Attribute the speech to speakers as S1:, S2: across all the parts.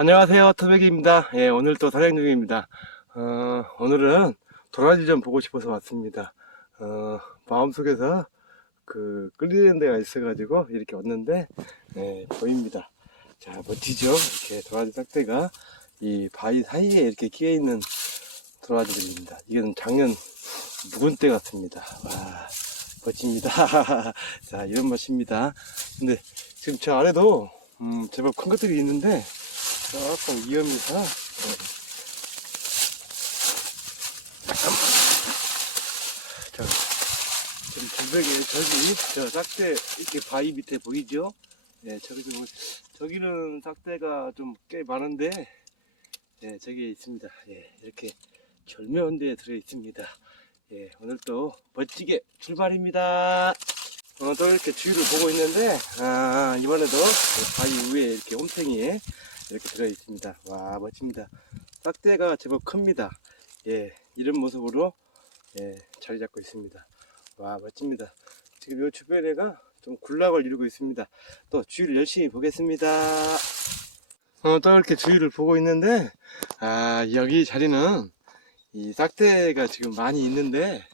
S1: 안녕하세요. 터백입니다. 예, 오늘 또 사냥 중입니다. 어, 오늘은 도라지 좀 보고 싶어서 왔습니다. 어, 마음속에서 그 끌리는 데가 있어 가지고 이렇게 왔는데 예, 보입니다. 자 멋지죠? 이렇게 도라지 싹대가 이 바위 사이에 이렇게 끼어 있는 도라지들입니다. 이건 작년 묵은 때 같습니다. 와 멋집니다. 자 이런 맛입니다. 근데 지금 저 아래도 음, 제법 큰 것들이 있는데 조금 위험해서 네. 잠깐 자 지금 절벽에 저기 저 싹대 이렇게 바위 밑에 보이죠? 예, 저기 좀 저기는 싹대가 좀 꽤 많은데 예, 저기 있습니다. 예, 이렇게 절묘한 데에 들어 있습니다. 예, 오늘 또 멋지게 출발입니다. 어, 또 이렇게 주위를 보고 있는데 아, 이번에도 그 바위 위에 이렇게 홈탱이에 이렇게 들어 있습니다. 와 멋집니다. 싹대가 제법 큽니다. 예, 이런 모습으로 예, 자리 잡고 있습니다. 와 멋집니다. 지금 이 주변에가 좀 군락을 이루고 있습니다. 또 주위를 열심히 보겠습니다. 어, 또 이렇게 주위를 보고 있는데 아 여기 자리는 이 싹대가 지금 많이 있는데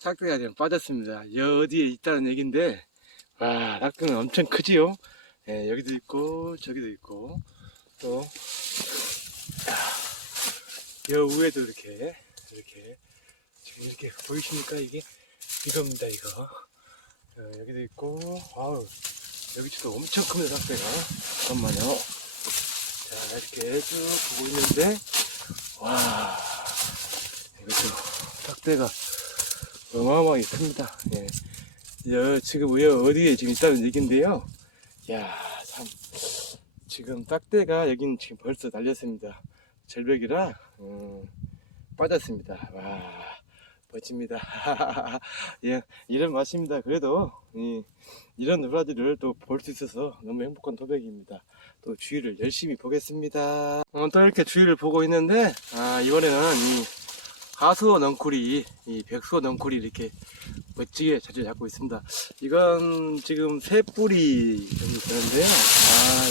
S1: 싹대가 지금 빠졌습니다. 여 어디에 있다는 얘긴데 와 싹대는 엄청 크지요. 예, 여기도 있고 저기도 있고 또, 여 위에도 이렇게, 이렇게, 지금 이렇게 보이십니까? 이게, 이겁니다, 이거. 어, 여기도 있고, 아우, 여기도 엄청 큽니다, 삭대가. 잠깐만요. 자, 이렇게 쭉 보고 있는데, 와, 이것도 삭대가 어마어마하게 큽니다. 예. 여, 지금 여 어디에 지금 있다는 얘긴데요. 야 참. 지금 딱대가 여기는 지금 벌써 달렸습니다. 절벽이라 음, 빠졌습니다. 와 멋집니다. 예, 이런 맛입니다. 그래도 이, 이런 누라지를 또 볼 수 있어서 너무 행복한 토백입니다. 또 주위를 열심히 보겠습니다. 어, 또 이렇게 주위를 보고 있는데 아, 이번에는 이 가수어 넝쿨이 이 백수어 넝쿨이 이렇게 멋지게 자리 잡고 있습니다. 이건 지금 새 뿌리 정도 되는데요. 아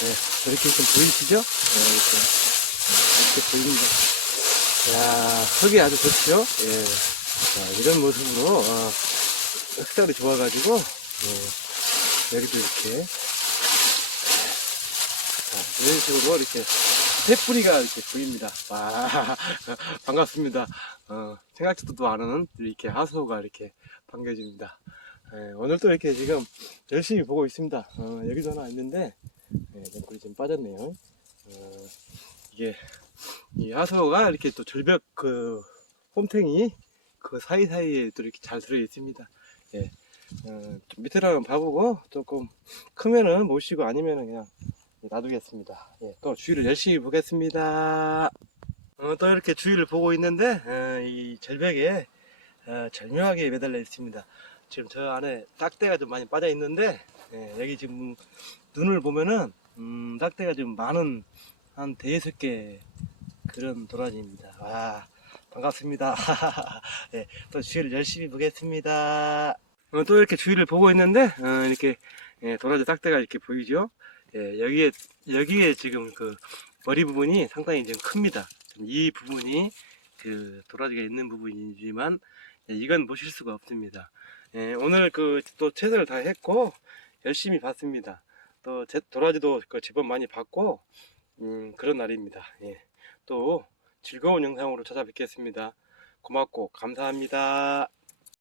S1: 네, 이렇게 좀 보이시죠? 네, 이렇게, 네, 이렇게 보입니다. 야, 흙이 아주 좋죠? 예. 자, 이런 모습으로, 어, 흙살이 좋아가지고, 예, 여기도 이렇게, 자, 이런 식으로 이렇게, 새뿌리가 이렇게 보입니다. 와, 반갑습니다. 어, 생각지도 않은 이렇게 하소가 이렇게 반겨집니다. 예, 오늘 또 이렇게 지금 열심히 보고 있습니다. 어, 하나 있는데, 네, 넝쿨이 좀 빠졌네요. 어, 이게 이 하소가 이렇게 또 절벽 그 홈탱이 그 사이사이에 또 이렇게 잘 들어 있습니다. 예. 어, 한번 봐보고 조금 크면은 모시고 아니면은 그냥 놔두겠습니다. 예, 또 주위를 열심히 보겠습니다. 어, 또 이렇게 주위를 보고 있는데 어, 이 절벽에 어, 절묘하게 매달려 있습니다. 지금 저 안에 딱대가 좀 많이 빠져 있는데 예, 여기 지금 눈을 보면은 음, 딱대가 좀 많은 한 대여섯 개 그런 도라지입니다. 와 반갑습니다. 예, 또 주위를 열심히 보겠습니다. 어, 또 이렇게 주위를 보고 있는데 어, 이렇게 예, 도라지 딱대가 이렇게 보이죠? 예, 여기에 여기에 지금 그 머리 부분이 상당히 좀 큽니다. 좀이 부분이 그 도라지가 있는 부분이지만 예, 이건 보실 수가 없습니다. 예, 오늘 그 또 최선을 다했고 열심히 봤습니다. 또 제, 도라지도 그 제법 많이 봤고 음, 그런 날입니다. 예. 또 즐거운 영상으로 찾아뵙겠습니다. 고맙고 감사합니다.